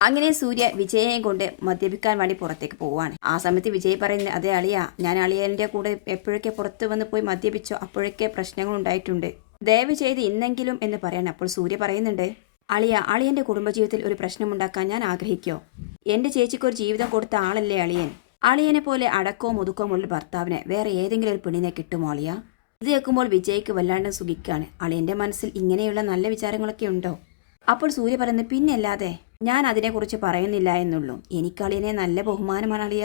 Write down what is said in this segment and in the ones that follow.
അങ്ങനെ സൂര്യ വിജയനെ കൊണ്ട് മദ്യപിക്കാൻ വേണ്ടി പുറത്തേക്ക് പോവാണ് ആ സമയത്ത് വിജയ് പറയുന്നത് അതേ അളിയ ഞാൻ അളിയന്റെ കൂടെ എപ്പോഴൊക്കെ പുറത്ത് വന്ന് പോയി മദ്യപിച്ചോ അപ്പോഴൊക്കെ പ്രശ്നങ്ങൾ ഉണ്ടായിട്ടുണ്ട്. ദയവ് ചെയ്ത് ഇന്നെങ്കിലും എന്ന് പറയാൻ അപ്പോൾ സൂര്യ പറയുന്നുണ്ട് അളിയ അളിയന്റെ കുടുംബജീവിതത്തിൽ ഒരു പ്രശ്നമുണ്ടാക്കാൻ ഞാൻ ആഗ്രഹിക്കോ? എന്റെ ചേച്ചിക്കൊരു ജീവിതം കൊടുത്ത ആളല്ലേ അളിയൻ? അളിയനെ പോലെ അടക്കവും ഒതുക്കവുമുള്ള ഭർത്താവിനെ വേറെ ഏതെങ്കിലും ഒരു പെണ്ണിനെ കിട്ടുമോ അളിയ? ഇത് കേൾക്കുമ്പോൾ വിജയ്ക്ക് വല്ലാണ്ട് സുഖിക്കാണ്. അളിയന്റെ മനസ്സിൽ ഇങ്ങനെയുള്ള നല്ല വിചാരങ്ങളൊക്കെ ഉണ്ടോ? അപ്പോൾ സൂര്യ പറയുന്നത് പിന്നല്ലാതെ ഞാൻ അതിനെക്കുറിച്ച് പറയുന്നില്ല എന്നുള്ളൂ. എനിക്കളിയനെ നല്ല ബഹുമാനമാണ് അളിയ.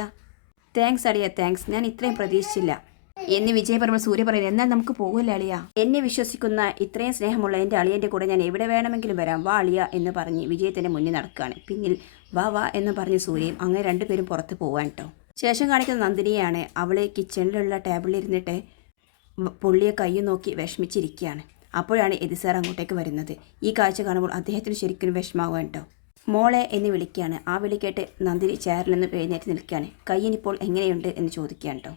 താങ്ക്സ് അളിയ താങ്ക്സ് ഞാൻ ഇത്രയും പ്രതീക്ഷിച്ചില്ല. എന്ന് വിജയപരമ സൂര്യ പറയുന്നത് എന്നാൽ നമുക്ക് പോകില്ല അളിയ? എന്നെ വിശ്വസിക്കുന്ന ഇത്രയും സ്നേഹമുള്ള എന്റെ അളിയന്റെ കൂടെ ഞാൻ എവിടെ വേണമെങ്കിലും വരാം. വാ അളിയ എന്ന് പറഞ്ഞ് വിജയത്തിന്റെ മുന്നിൽ നടക്കുകയാണ്. പിന്നിൽ വാ വാ എന്ന് പറഞ്ഞ് സൂര്യയും അങ്ങനെ രണ്ടുപേരും പുറത്ത് പോകാൻ കേട്ടോ ശേഷം കാണിക്കുന്ന നന്ദിനിയാണ് അവളെ കിച്ചണിലുള്ള പുള്ളിയെ പൊള്ളിയ കൈ നോക്കി വിഷമിച്ചിരിക്കുകയാണ്. അപ്പോഴാണ് എതിസാർ അങ്ങോട്ടേക്ക് വരുന്നത്. ഈ കാഴ്ച കാണുമ്പോൾ അദ്ദേഹത്തിന് ശരിക്കും വിഷമാവുക കേട്ടോ മോളെ എന്ന് വിളിക്കുകയാണ്. ആ വിളി കേട്ട് നന്ദിനി ചെയറിൽ നിന്ന് എഴുന്നേറ്റ് നിൽക്കുകയാണ്. കയ്യിനിപ്പോൾ എങ്ങനെയുണ്ട്? എന്ന് ചോദിക്കുകയാണ് കേട്ടോ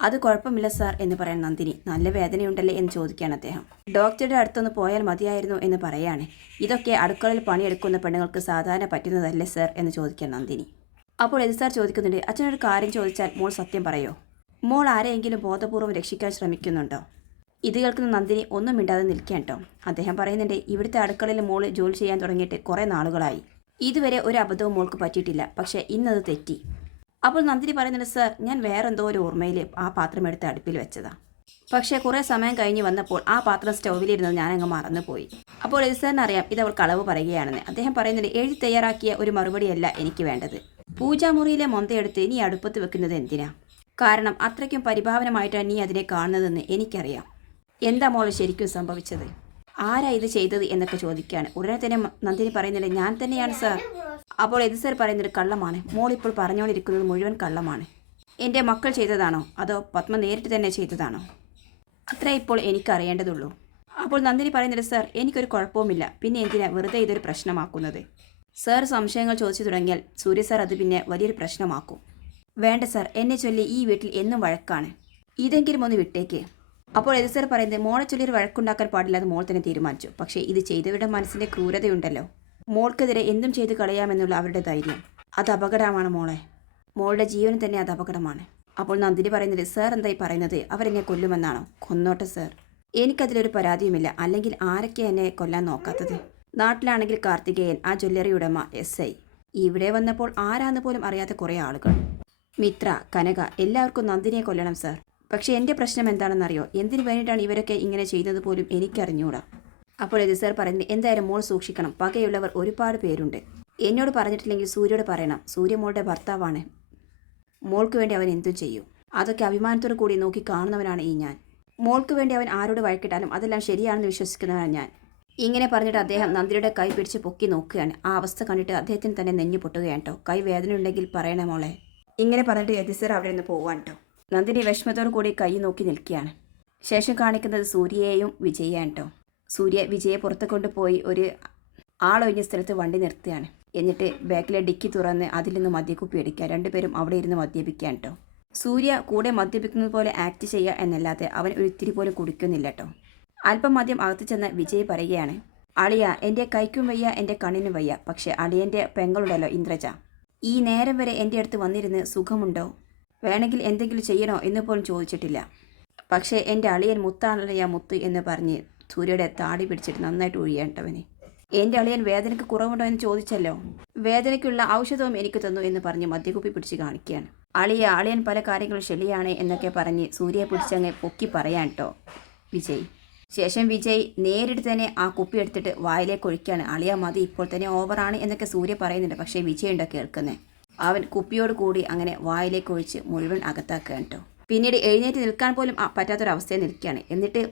അത് കുഴപ്പമില്ല സാർ എന്ന് പറയാൻ നന്ദിനി. നല്ല വേദനയുണ്ടല്ലേ? എന്ന് ചോദിക്കുകയാണ് അദ്ദേഹം. ഡോക്ടറുടെ അടുത്തൊന്ന് പോയാൽ മതിയായിരുന്നു എന്ന് പറയാണ്. ഇതൊക്കെ അടുക്കളയിൽ പണിയെടുക്കുന്ന പെണ്ണുങ്ങൾക്ക് സാധാരണ പറ്റുന്നതല്ലേ സാർ എന്ന് ചോദിക്കാൻ നന്ദിനി. അപ്പോൾ എന്ത് സാർ ചോദിക്കുന്നുണ്ട്? അച്ഛനൊരു കാര്യം ചോദിച്ചാൽ മോൾ സത്യം പറയോ? മോൾ ആരെയെങ്കിലും ബോധപൂർവം രക്ഷിക്കാൻ ശ്രമിക്കുന്നുണ്ടോ? ഇത് കേൾക്കുന്ന നന്ദിനി ഒന്നും മിണ്ടാതെ നിൽക്കാൻ കേട്ടോ അദ്ദേഹം പറയുന്നുണ്ട് ഇവിടുത്തെ അടുക്കളയിൽ മോൾ ജോലി ചെയ്യാൻ തുടങ്ങിയിട്ട് കുറേ നാളുകളായി. ഇതുവരെ ഒരു അബദ്ധവും മോൾക്ക് പറ്റിയിട്ടില്ല. പക്ഷേ ഇന്നത് തെറ്റി. അപ്പോൾ നന്ദിനി പറയുന്നുണ്ട് സർ ഞാൻ വേറെന്തോ ഒരു ഓർമ്മയിൽ ആ പാത്രം എടുത്ത് അടുപ്പിൽ വെച്ചതാ. പക്ഷേ കുറേ സമയം കഴിഞ്ഞ് വന്നപ്പോൾ ആ പാത്രം സ്റ്റൗവിലിരുന്നത് ഞാനങ്ങ് മറന്നുപോയി. അപ്പോൾ എലിസാറിന് അറിയാം ഇത് അവൾക്ക് അളവ് പറയുകയാണെന്ന്. അദ്ദേഹം പറയുന്നത് എഴുതി തയ്യാറാക്കിയ ഒരു മറുപടിയല്ല എനിക്ക് വേണ്ടത്. പൂജാമുറിയിലെ മൊന്തയെടുത്ത് നീ അടുപ്പത്ത് വെക്കുന്നത് എന്തിനാ? കാരണം അത്രയ്ക്കും പരിഭാവനമായിട്ടാണ് നീ അതിനെ കാണുന്നതെന്ന് എനിക്കറിയാം. എന്താ മോൾ ശരിക്കും സംഭവിച്ചത്? ആരാ ഇത് ചെയ്തത് എന്നൊക്കെ ചോദിക്കുകയാണ് ഉടനെ തന്നെ നന്ദിനി പറയുന്നില്ല ഞാൻ തന്നെയാണ് സാർ. അപ്പോൾ എത് സാർ പറയുന്നത് കള്ളമാണ്. മോൾ ഇപ്പോൾ പറഞ്ഞുകൊണ്ടിരിക്കുന്നത് മുഴുവൻ കള്ളമാണ്. എന്റെ മക്കൾ ചെയ്തതാണോ? അതോ പത്മ നേരിട്ട് തന്നെ ചെയ്തതാണോ? അത്രേ ഇപ്പോൾ എനിക്ക് അറിയേണ്ടതുള്ളൂ. അപ്പോൾ നന്ദിനി പറയുന്നത് സാർ എനിക്കൊരു കുഴപ്പവുമില്ല. പിന്നെ എന്തിനാ വെറുതെ ഇതൊരു പ്രശ്നമാക്കുന്നത്? സാർ സംശയങ്ങൾ ചോദിച്ചു തുടങ്ങിയാൽ സൂര്യ സാർ അത് പിന്നെ വലിയൊരു പ്രശ്നമാക്കും. വേണ്ട സാർ എന്നെ ചൊല്ലി ഈ വീട്ടിൽ എന്നും വഴക്കാണ്. ഇതെങ്കിലും ഒന്ന് വിട്ടേക്ക്. അപ്പോൾ എതിസർ സാർ പറയുന്നത് മോളെ ചൊല്ലി ഒരു വഴക്കുണ്ടാക്കാൻ പാടില്ല അത് മോൾ തന്നെ തീരുമാനിച്ചു. പക്ഷേ ഇത് ചെയ്തവരുടെ മനസ്സിന്റെ ക്രൂരതയുണ്ടല്ലോ. മോൾക്കെതിരെ എന്തും ചെയ്ത് കളയാമെന്നുള്ള അവരുടെ ധൈര്യം. അത് അപകടമാണ് മോളെ. മോളുടെ ജീവൻ തന്നെ അത് അപകടമാണ്. അപ്പോൾ നന്ദിനി പറയുന്നത് സാർ എന്തായി പറയുന്നത്? അവരെന്നെ കൊല്ലുമെന്നാണോ? കൊന്നോട്ടെ സാർ. എനിക്കതിലൊരു പരാതിയുമില്ല. അല്ലെങ്കിൽ ആരൊക്കെ എന്നെ കൊല്ലാൻ നോക്കാത്തത്? നാട്ടിലാണെങ്കിൽ കാർത്തികേയൻ ആ ജ്വല്ലറി ഉടമ എസ് ഐ. ഇവിടെ വന്നപ്പോൾ ആരാന്ന് പോലും അറിയാത്ത കുറേ ആളുകൾ. മിത്ര കനക എല്ലാവർക്കും നന്ദിനിയെ കൊല്ലണം സാർ. പക്ഷേ എന്റെ പ്രശ്നം എന്താണെന്നറിയോ? എന്തിനു വേണ്ടിയിട്ടാണ് ഇവരൊക്കെ ഇങ്ങനെ ചെയ്യുന്നത് പോലും എനിക്കറിഞ്ഞൂടാ. അപ്പോൾ ഇത് സാർ എന്തായാലും മോൾ സൂക്ഷിക്കണം. പകയുള്ളവർ ഒരുപാട് പേരുണ്ട്. എന്നോട് പറഞ്ഞിട്ടില്ലെങ്കിൽ സൂര്യയോട് പറയണം. സൂര്യ മോളുടെ ഭർത്താവാണ്. മോൾക്ക് വേണ്ടി അവൻ എന്തും ചെയ്യും. അതൊക്കെ അഭിമാനത്തോടു കൂടി നോക്കി കാണുന്നവനാണ് ഈ ഞാൻ. മോൾക്ക് വേണ്ടി അവൻ ആരോട് വഴക്കിട്ടാലും അതെല്ലാം ശരിയാണെന്ന് വിശ്വസിക്കുന്നവനാണ് ഞാൻ. ഇങ്ങനെ പറഞ്ഞിട്ട് അദ്ദേഹം നന്ദിയുടെ കൈ പിടിച്ച് പൊക്കി നോക്കുകയാണ്. ആ അവസ്ഥ കണ്ടിട്ട് അദ്ദേഹത്തിന് തന്നെ നെഞ്ഞു പൊട്ടുകയാണ് കേട്ടോ. കൈ വേദന ഉണ്ടെങ്കിൽ പറയണേ മോളെ. ഇങ്ങനെ പറഞ്ഞിട്ട് യതിസർ അവിടെ നിന്ന് പോവാൻ കേട്ടോ. നന്ദിനി വിഷമത്തോടു കൂടി കൈ നോക്കി നിൽക്കുകയാണ്. ശേഷം കാണിക്കുന്നത് സൂര്യയെയും വിജയാണ് കേട്ടോ സൂര്യ വിജയെ പുറത്ത് കൊണ്ടുപോയി ഒരു ആളൊഴിഞ്ഞ സ്ഥലത്ത് വണ്ടി നിർത്തുകയാണ്. എന്നിട്ട് ബാക്കിലെ ഡിക്കി തുറന്ന് അതിൽ നിന്ന് മദ്യക്കുപ്പി എടുക്കുക. രണ്ടുപേരും അവിടെ ഇരുന്ന് മദ്യപിക്കാൻ കേട്ടോ സൂര്യ കൂടെ മദ്യപിക്കുന്നത് പോലെ ആക്ട് ചെയ്യുക എന്നല്ലാതെ അവൻ ഒരിത്തിരി പോലും കുടിക്കുന്നില്ല കേട്ടോ അല്പം മദ്യം അകത്തു ചെന്ന് വിജയ് പറയുകയാണ് അളിയ എന്റെ കൈക്കും വയ്യ എന്റെ കണ്ണിനും വയ്യ. പക്ഷേ അളിയന്റെ പെങ്ങളുണ്ടല്ലോ ഇന്ദ്രജ. ഈ നേരം വരെ എന്റെ അടുത്ത് വന്നിരുന്ന് സുഖമുണ്ടോ? വേണമെങ്കിൽ എന്തെങ്കിലും ചെയ്യണോ എന്ന് പോലും ചോദിച്ചിട്ടില്ല. പക്ഷേ എന്റെ അളിയൻ മുത്താണല്ലോ ഞാൻ മുത്ത് എന്ന് പറഞ്ഞ് സൂര്യയുടെ താടി പിടിച്ചിട്ട് നന്നായിട്ട് ഒഴിയേണ്ടവനെ എന്റെ അളിയൻ വേദനയ്ക്ക് കുറവുണ്ടോ എന്ന് ചോദിച്ചല്ലോ. വേദനയ്ക്കുള്ള ഔഷധവും എനിക്ക് തന്നു എന്ന് പറഞ്ഞ് മദ്യകുപ്പി പിടിച്ച് കാണിക്കുകയാണ്. അളിയ അളിയൻ പല കാര്യങ്ങളും ശരിയാണ് എന്നൊക്കെ പറഞ്ഞ് സൂര്യയെ പിടിച്ചങ്ങ് പൊക്കി പറയാൻ കേട്ടോ വിജയ്. ശേഷം വിജയ് നേരിട്ട് തന്നെ ആ കുപ്പി എടുത്തിട്ട് വായിലേക്ക് ഒഴിക്കുകയാണ്. അളിയ മതി ഇപ്പോൾ തന്നെ ഓവറാണ് എന്നൊക്കെ സൂര്യ പറയുന്നുണ്ട്. പക്ഷേ വിജയ് ഉണ്ടോ കേൾക്കുന്നത് അവൻ കുപ്പിയോട് കൂടി അങ്ങനെ വായിലേക്ക് ഒഴിച്ച് മുഴുവൻ അകത്താക്കുകയാണ് കേട്ടോ. പിന്നീട് എഴുന്നേറ്റ് നിൽക്കാൻ പോലും പറ്റാത്തൊരവസ്ഥയിൽ നിൽക്കുകയാണ്. എന്നിട്ട്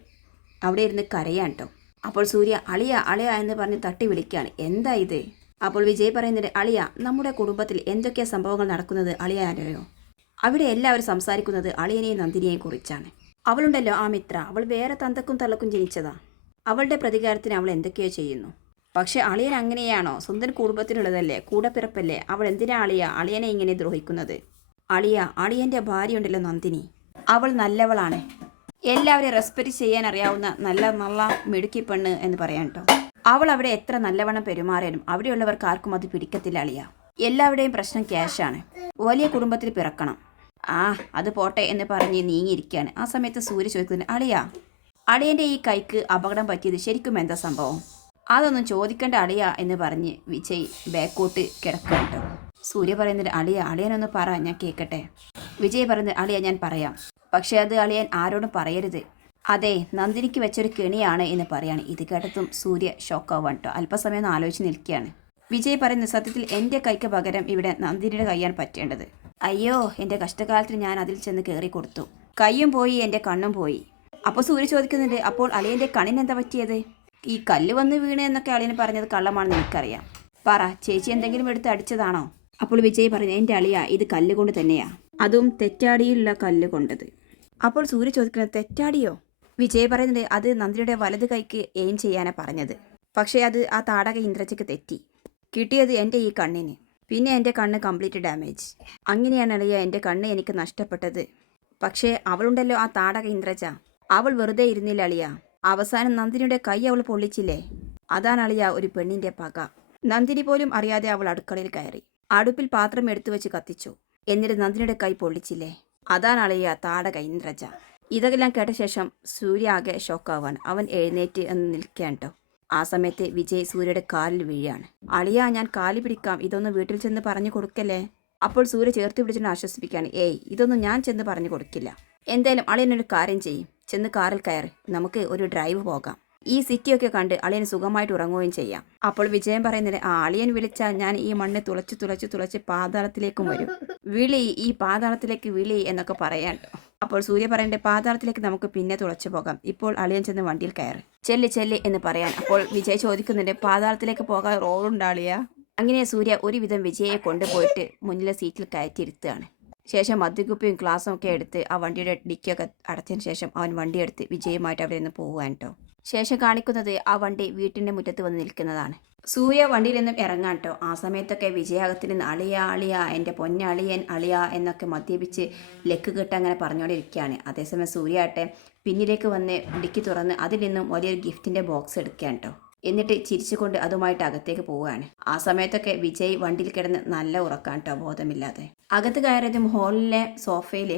അവിടെ ഇരുന്ന് കരയാണ് കേട്ടോ. അപ്പോൾ സൂര്യ അളിയ അളിയ എന്ന് പറഞ്ഞ് തട്ടി വിളിക്കുകയാണ്. എന്താ ഇത്? അപ്പോൾ വിജയ് പറയുന്നത് അളിയ നമ്മുടെ കുടുംബത്തിൽ എന്തൊക്കെയാ സംഭവങ്ങൾ നടക്കുന്നത് അളിയ അറിയോ അവിടെ എല്ലാവരും സംസാരിക്കുന്നത് അളിയനെയും നന്ദിനിയെയും കുറിച്ചാണ്. അവളുണ്ടല്ലോ ആ മിത്ര. അവൾ വേറെ തന്തക്കും തള്ളക്കും ജനിച്ചതാ. അവളുടെ പ്രതികാരത്തിന് അവൾ എന്തൊക്കെയോ ചെയ്യുന്നു. പക്ഷെ അളിയൻ അങ്ങനെയാണോ? സ്വന്തം കുടുംബത്തിനുള്ളതല്ലേ? കൂടപ്പിറപ്പല്ലേ? അവൾ എന്തിനാ അളിയ? അളിയനെ ഇങ്ങനെ ദ്രോഹിക്കുന്നത്? അളിയ അളിയന്റെ ഭാര്യയുണ്ടല്ലോ നന്ദിനി. അവൾ നല്ലവളാണ്. എല്ലാവരെയും റെസ്പെക്റ്റ് ചെയ്യാൻ അറിയാവുന്ന നല്ല നല്ല മിടുക്കി പെണ്ണ് എന്ന് പറയാം കേട്ടോ. അവൾ അവിടെ എത്ര നല്ലവണ്ണം പെരുമാറിയാലും അവിടെയുള്ളവർക്ക് ആർക്കും അത് പിടിക്കത്തില്ല അളിയ. എല്ലാവരുടെയും പ്രശ്നം ക്യാഷാണ് വലിയ കുടുംബത്തിൽ പിറക്കണം. ആ അത് പോട്ടെ എന്ന് പറഞ്ഞ് നീങ്ങിയിരിക്കുകയാണ്. ആ സമയത്ത് സൂര്യ ചോദിക്കുന്നു അളിയ അളിയന്റെ ഈ കൈക്ക് അപകടം പറ്റിയത് ശരിക്കും എന്താ സംഭവം? അതൊന്നും ചോദിക്കേണ്ട അളിയ എന്ന് പറഞ്ഞ് വിജയ് ബാക്കോട്ട് കിടക്കുന്നുണ്ട് സൂര്യ പറയുന്നത് അളിയ അളിയനൊന്ന് പറ ഞാൻ കേൾക്കട്ടെ വിജയ് പറയുന്നത് അളിയ ഞാൻ പറയാം. പക്ഷേ അത് അളിയൻ ആരോടും പറയരുത്. അതെ നന്ദിനിക്ക് വെച്ചൊരു കെണിയാണ് എന്ന് പറയാണ്. ഇത് കേട്ടതും സൂര്യ ഷോക്കാവാണ് കേട്ടോ അല്പസമയം ഒന്ന് ആലോചിച്ച് നിൽക്കുകയാണ്. വിജയ് പറയുന്നത് സത്യത്തിൽ എന്റെ കൈക്ക് പകരം ഇവിടെ നന്ദിനിയുടെ കൈയാണ് പറ്റേണ്ടത്. അയ്യോ എന്റെ കഷ്ടകാലത്തിൽ ഞാൻ അതിൽ ചെന്ന് കയറി കൊടുത്തു. കയ്യും പോയി എന്റെ കണ്ണും പോയി. അപ്പോൾ സൂര്യ ചോദിക്കുന്നുണ്ട് അപ്പോൾ അളിയന്റെ കണ്ണിന് എന്താ പറ്റിയത്? ഈ കല്ല് വന്ന് വീണ് എന്നൊക്കെ അളിയന് പറഞ്ഞത് കള്ളമാണെന്ന് എനിക്കറിയാം. പറ ചേച്ചി എന്തെങ്കിലും എടുത്ത് അടിച്ചതാണോ? അപ്പോൾ വിജയ് പറഞ്ഞു എന്റെ അളിയ ഇത് കല്ല് കൊണ്ട് തന്നെയാ. അതും തെറ്റാടിയിലുള്ള കല്ല് കൊണ്ടത്. അപ്പോൾ സൂര്യ ചോദിക്കുന്നത് തെറ്റാടിയോ? വിജയ് പറയുന്നത് അത് നന്ദിയുടെ വലത് കൈക്ക് എയിം ചെയ്യാനാണ് പറഞ്ഞത്. പക്ഷേ അത് ആ താടക ഇന്ദ്രജയ്ക്ക് തെറ്റി. കിട്ടിയത് എന്റെ ഈ കണ്ണിന്. പിന്നെ എന്റെ കണ്ണ് കംപ്ലീറ്റ് ഡാമേജ്. അങ്ങനെയാണ് അളിയ എന്റെ കണ്ണ് എനിക്ക് നഷ്ടപ്പെട്ടത്. പക്ഷേ അവളുണ്ടല്ലോ ആ താടക ഇന്ദ്രജ. അവൾ വെറുതെ ഇരുന്നില്ല അളിയ. അവസാനം നന്ദിനിയുടെ കൈ അവൾ പൊള്ളിച്ചില്ലേ? അതാണ് അളിയ ഒരു പെണ്ണിന്റെ പക. നന്ദിനി പോലും അറിയാതെ അവൾ അടുക്കളയിൽ കയറി. അടുപ്പിൽ പാത്രം എടുത്തു വെച്ച് കത്തിച്ചു. എന്നിട്ട് നന്ദിനിയുടെ കൈ പൊള്ളിച്ചില്ലേ? അതാണ് അളിയ താടക ഇന്ദ്രജ. ഇതെല്ലാം കേട്ട ശേഷം സൂര്യ ആകെ ഷോക്കാവാൻ അവൻ എഴുന്നേറ്റ് എന്ന് നിൽക്കാൻ ആ സമയത്ത് വിജയ് സൂര്യയുടെ കാലിൽ വീഴാണ്. അളിയ ഞാൻ കാലി പിടിക്കാം. ഇതൊന്ന് വീട്ടിൽ ചെന്ന് പറഞ്ഞു കൊടുക്കല്ലേ? അപ്പോൾ സൂര്യ ചേർത്ത് പിടിച്ചിട്ട് ആശ്വസിപ്പിക്കുകയാണ്. ഏയ് ഇതൊന്നും ഞാൻ ചെന്ന് പറഞ്ഞു കൊടുക്കില്ല. എന്തായാലും അളിയനൊരു കാര്യം ചെയ്യും. ചെന്ന് കാറിൽ കയറി. നമുക്ക് ഒരു ഡ്രൈവ് പോകാം. ഈ സിറ്റിയൊക്കെ കണ്ട് അളിയൻ സുഖമായിട്ട് ഉറങ്ങുകയും ചെയ്യാം. അപ്പോൾ വിജയൻ പറയുന്നത് ആ അളിയൻ വിളിച്ചാൽ ഞാൻ ഈ മണ്ണ് തുളച്ച് തുളച്ച് തുളച്ച് പാതാളത്തിലേക്കും വരും. വിളി ഈ പാതാളത്തിലേക്ക് വിളി എന്നൊക്കെ പറയാൻ അപ്പോൾ സൂര്യ പറയണ്ടേ പാതാളത്തിലേക്ക് നമുക്ക് പിന്നെ തുളച്ചു പോകാം. ഇപ്പോൾ അളിയൻ ചെന്ന് വണ്ടിയിൽ കയറി. ചെല്ലി ചെല്ലി എന്ന് പറയാൻ. അപ്പോൾ വിജയ് ചോദിക്കുന്നുണ്ട് പാതാളത്തിലേക്ക് പോകാൻ റോഡുണ്ടാളിയ അങ്ങനെ സൂര്യ ഒരുവിധം വിജയെ കൊണ്ടുപോയിട്ട് മുന്നിലെ സീറ്റിൽ കയറ്റിയിരുത്തുകയാണ് ശേഷം മദ്യക്കുപ്പിയും ഗ്ലാസും ഒക്കെ എടുത്ത് ആ വണ്ടിയുടെ ഡിക്കൊക്കെ അടച്ചതിന് ശേഷം അവൻ വണ്ടി എടുത്ത് വിജയമായിട്ട് അവിടെ നിന്ന് പോവുകയാണ് കേട്ടോ ശേഷം കാണിക്കുന്നത് ആ വണ്ടി വീട്ടിന്റെ മുറ്റത്ത് വന്ന് നിൽക്കുന്നതാണ്. സൂര്യ വണ്ടിയിൽ നിന്നും ഇറങ്ങാൻ കേട്ടോ ആ സമയത്തൊക്കെ വിജയാകത്തിൽ നിന്ന് അളിയ അളിയ എന്റെ പൊന്നളിയൻ അളിയ എന്നൊക്കെ മദ്യപിച്ച് ലെക്ക് കെട്ട് അങ്ങനെ പറഞ്ഞുകൊണ്ടിരിക്കുകയാണ്. അതേസമയം സൂര്യ ആട്ടെ പിന്നിലേക്ക് വന്ന് ഡിക്കി തുറന്ന് അതിൽ നിന്നും വലിയൊരു ഗിഫ്റ്റിന്റെ ബോക്സ് എടുക്കുകയാണ് കേട്ടോ എന്നിട്ട് ചിരിച്ചുകൊണ്ട് അതുമായിട്ട് അകത്തേക്ക് പോവുകയാണ്. ആ സമയത്തൊക്കെ വിജയ് വണ്ടിയിൽ കിടന്ന് നല്ല ഉറക്കാണ് കേട്ടോ ബോധമില്ലാതെ. അകത്ത് കയറിയതും ഹോളിലെ സോഫയിൽ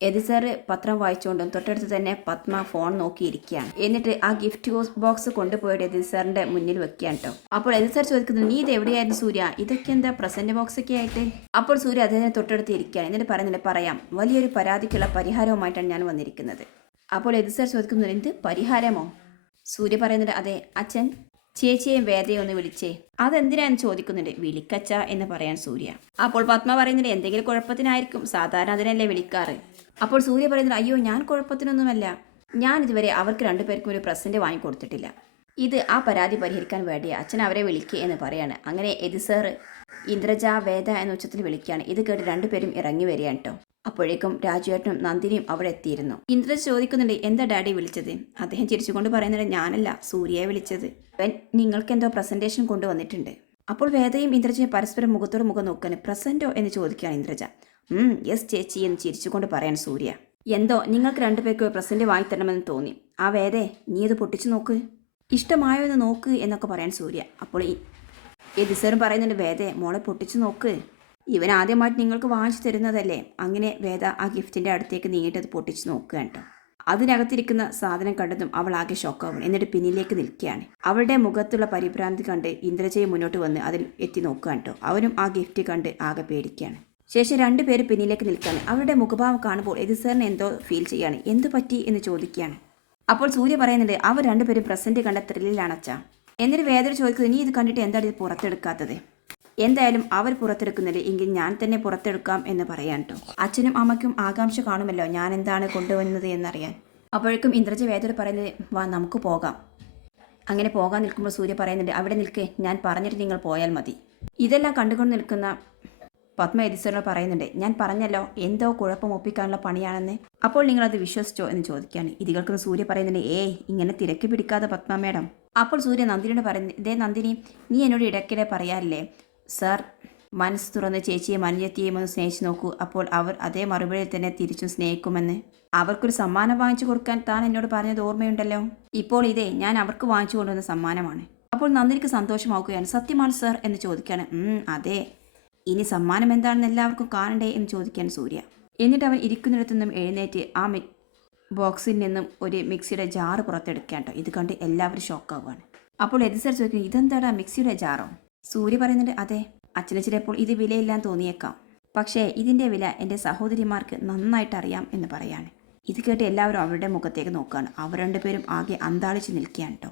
എതി സാറ് പത്രം വായിച്ചുകൊണ്ടും തൊട്ടടുത്ത് തന്നെ പത്മ ഫോൺ നോക്കിയിരിക്കുകയാണ്. എന്നിട്ട് ആ ഗിഫ്റ്റ് ബോക്സ് കൊണ്ടുപോയിട്ട് എതി സാറിന്റെ മുന്നിൽ വെക്കുകയാണ് കേട്ടോ അപ്പോൾ എതി സാർ ചോദിക്കുന്നു നീ ഇത് എവിടെയായിരുന്നു സൂര്യ? ഇതൊക്കെ എന്താ പ്രസന്റ് ബോക്സ് ഒക്കെ ആയിട്ട്? അപ്പോൾ സൂര്യ അദ്ദേഹത്തിന് തൊട്ടടുത്ത് ഇരിക്കുകയാണ്. എന്നിട്ട് പറയുന്നില്ല പറയാം. വലിയൊരു പരാതിക്കുള്ള പരിഹാരവുമായിട്ടാണ് ഞാൻ വന്നിരിക്കുന്നത്. അപ്പോൾ എതി സാർ ചോദിക്കുന്നു എന്ത് പരിഹാരമോ? സൂര്യ പറയുന്നുണ്ട് അതെ അച്ഛൻ ചേച്ചിയെ വേദയെ ഒന്ന് വിളിച്ചേ. അതെന്തിനാന്ന് ചോദിക്കുന്നുണ്ട്. വിളിക്കച്ച എന്ന് പറയാൻ സൂര്യ. അപ്പോൾ പത്മ പറയുന്നുണ്ട് എന്തെങ്കിലും കുഴപ്പത്തിനായിരിക്കും. സാധാരണ അതിനല്ലേ വിളിക്കാറ്. അപ്പോൾ സൂര്യ പറയുന്നുണ്ട് അയ്യോ ഞാൻ കുഴപ്പത്തിനൊന്നുമല്ല. ഞാൻ ഇതുവരെ അവർക്ക് രണ്ടുപേർക്കും ഒരു പ്രസന്റ് വാങ്ങിക്കൊടുത്തിട്ടില്ല. ഇത് ആ പരാതി പരിഹരിക്കാൻ വേണ്ടി അച്ഛൻ അവരെ വിളിക്കുക എന്ന് പറയാണ്. അങ്ങനെ എതി സർ ഇന്ദ്രജ വേദ എന്ന ഉച്ചത്തിൽ വിളിക്കുകയാണ്. ഇത് കേട്ട് രണ്ടുപേരും ഇറങ്ങി വരികയാണ് കേട്ടോ അപ്പോഴേക്കും രാജുവേട്ടനും നന്ദിനിയും അവിടെ എത്തിയിരുന്നു. ഇന്ദ്രജ ചോദിക്കുന്നുണ്ട് എന്താ ഡാഡി വിളിച്ചത്? അദ്ദേഹം ചിരിച്ചുകൊണ്ട് പറയുന്നുണ്ട് ഞാനല്ല സൂര്യയെ വിളിച്ചത്. അവൻ നിങ്ങൾക്ക് എന്തോ പ്രസന്റേഷൻ കൊണ്ടുവന്നിട്ടുണ്ട്. അപ്പോൾ വേദയും ഇന്ദ്രജയും പരസ്പരം മുഖത്തോട് മുഖം നോക്കാൻ പ്രസന്റോ എന്ന് ചോദിക്കുകയാണ് ഇന്ദ്രജ. യെസ് ചേച്ചി എന്ന് ചിരിച്ചുകൊണ്ട് പറയാൻ സൂര്യ. എന്തോ നിങ്ങൾക്ക് രണ്ടുപേർക്ക് പ്രസന്റ് വാങ്ങിത്തരണമെന്ന് തോന്നി. ആ വേദേ നീ ഇത് പൊട്ടിച്ചു നോക്ക്. ഇഷ്ടമായോ എന്ന് നോക്ക് എന്നൊക്കെ പറയാൻ സൂര്യ. അപ്പോൾ ഈ എതിസറും പറയുന്നുണ്ട് വേദ മോളെ പൊട്ടിച്ചു നോക്ക്. ഇവൻ ആദ്യമായിട്ട് നിങ്ങൾക്ക് വാങ്ങിച്ചു തരുന്നതല്ലേ? അങ്ങനെ വേദ ആ ഗിഫ്റ്റിന്റെ അടുത്തേക്ക് നീങ്ങിയിട്ട് അത് പൊട്ടിച്ചു നോക്കുകയാണ് കേട്ടോ. അതിനകത്തിരിക്കുന്ന സാധനം കണ്ടതും അവൾ ആകെ ഷോക്കാവും. എന്നിട്ട് പിന്നിലേക്ക് നിൽക്കുകയാണ്. അവളുടെ മുഖത്തുള്ള പരിഭ്രാന്തി കണ്ട് ഇന്ദ്രജയ് മുന്നോട്ട് വന്ന് അതിൽ എത്തി നോക്കുക കേട്ടോ. അവനും ആ ഗിഫ്റ്റ് കണ്ട് ആകെ പേടിക്കുകയാണ്. ശേഷം രണ്ടുപേര് പിന്നിലേക്ക് നിൽക്കുകയാണ്. അവരുടെ മുഖഭാവം കാണുമ്പോൾ എതിസറിന് എന്തോ ഫീൽ ചെയ്യാണ്. എന്തു പറ്റി എന്ന് ചോദിക്കുകയാണ്. അപ്പോൾ സൂര്യ പറയുന്നുണ്ട് അവർ രണ്ടുപേരും പ്രസന്റ് കണ്ട ത്രില്ലിലാണച്ചാ എന്നിട്ട് വേദന ചോദിക്കുന്നത് നീ ഇത് കണ്ടിട്ട് എന്താണ് ഇത് പുറത്തെടുക്കാത്തത്? എന്തായാലും അവർ പുറത്തെടുക്കുന്നില്ല എങ്കിൽ ഞാൻ തന്നെ പുറത്തെടുക്കാം എന്ന് പറയാൻ കേട്ടോ അച്ഛനും അമ്മയ്ക്കും ആകാംക്ഷ കാണുമല്ലോ ഞാൻ എന്താണ് കൊണ്ടുവന്നത് എന്നറിയാൻ. അപ്പോഴേക്കും ഇന്ദ്രജ വേദന പറയുന്നത് വാ നമുക്ക് പോകാം. അങ്ങനെ പോകാൻ നിൽക്കുമ്പോൾ സൂര്യ പറയുന്നുണ്ട് അവിടെ നിൽക്കേ ഞാൻ പറഞ്ഞിട്ട് നിങ്ങൾ പോയാൽ മതി. ഇതെല്ലാം കണ്ടുകൊണ്ട് നിൽക്കുന്ന പത്മ എതിസറോട് പറയുന്നുണ്ട് ഞാൻ പറഞ്ഞല്ലോ എന്തോ കുഴപ്പം ഒപ്പിക്കാനുള്ള പണിയാണെന്ന്. അപ്പോൾ നിങ്ങളത് വിശ്വസിച്ചോ? എന്ന് ചോദിക്കുകയാണ്. ഇത് സൂര്യ പറയുന്നുണ്ട് ഏയ് ഇങ്ങനെ തിരക്ക് പിടിക്കാതെ പത്മ മേഡം. അപ്പോൾ സൂര്യ നന്ദിനിയോട് പറയുന്നു ഇതേ നന്ദിനി നീ എന്നോട് ഇടയ്ക്കിടെ പറയാറില്ലേ സാർ മനസ്സ് തുറന്ന് ചേച്ചിയെ മനുജത്തിയെയും ഒന്ന് സ്നേഹിച്ചു നോക്കൂ. അപ്പോൾ അവർ അതേ മറുപടിയിൽ തന്നെ തിരിച്ചും സ്നേഹിക്കുമെന്ന്. അവർക്കൊരു സമ്മാനം വാങ്ങിച്ചു കൊടുക്കാൻ താൻ എന്നോട് പറഞ്ഞത് ഓർമ്മയുണ്ടല്ലോ? ഇപ്പോൾ ഇതേ ഞാൻ അവർക്ക് വാങ്ങിച്ചു കൊണ്ടുവന്ന സമ്മാനമാണ്. അപ്പോൾ നന്ദിനിക്ക് സന്തോഷമാക്കുകയാണ് സത്യമാണ് സാർ എന്ന് ചോദിക്കുകയാണ്. അതെ. ഇനി സമ്മാനം എന്താണെന്ന് എല്ലാവർക്കും കാണണ്ടേ എന്ന് ചോദിക്കാൻ സൂര്യ. എന്നിട്ട് അവൻ ഇരിക്കുന്നിടത്തു നിന്നും എഴുന്നേറ്റ് ആ മി ബോക്സിൽ നിന്നും ഒരു മിക്സിയുടെ ജാറ് പുറത്തെടുക്കാട്ടോ ഇത് കണ്ട് എല്ലാവരും ഷോക്കാവുകയാണ് അപ്പോൾ എതിസർ ചോദിക്കുന്നു ഇതെന്താടാ മിക്സിയുടെ ജാറോ സൂര്യ പറയുന്നുണ്ട് അതെ അച്ഛനെ ചിലപ്പോൾ ഇത് വിലയില്ലാന്ന് തോന്നിയേക്കാം. പക്ഷേ ഇതിന്റെ വില എന്റെ സഹോദരിമാർക്ക് നന്നായിട്ട് അറിയാം എന്ന് പറയാണ്. ഇത് കേട്ട് എല്ലാവരും അവരുടെ മുഖത്തേക്ക് നോക്കുകയാണ്. അവർ രണ്ടുപേരും ആകെ അന്താളിച്ച് നിൽക്കുകയാണ് കേട്ടോ